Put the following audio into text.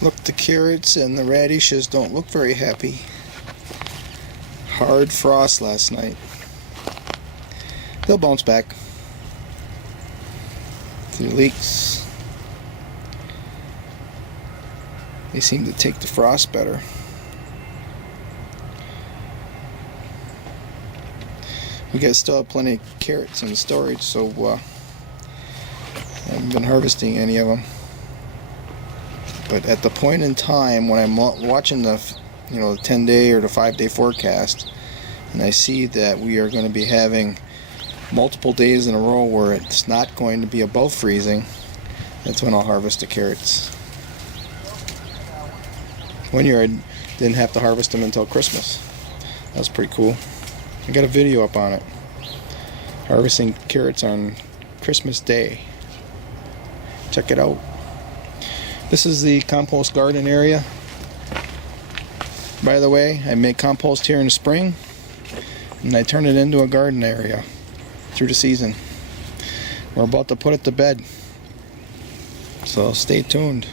Look, the carrots and the radishes don't look very happy. Hard frost last night. They'll bounce back. Through leaks. They seem to take the frost better. We still have plenty of carrots in storage, so I haven't been harvesting any of them. But at the point in time when I'm watching the, the 10-day or the 5-day forecast, and I see that we are going to be having multiple days in a row where it's not going to be above freezing, that's when I'll harvest the carrots. One year I didn't have to harvest them until Christmas. That was pretty cool. I got a video up on it. Harvesting carrots on Christmas Day. Check it out. This is the compost garden area. By the way, I make compost here in the spring, and I turn it into a garden area through the season. We're about to put it to bed, so stay tuned.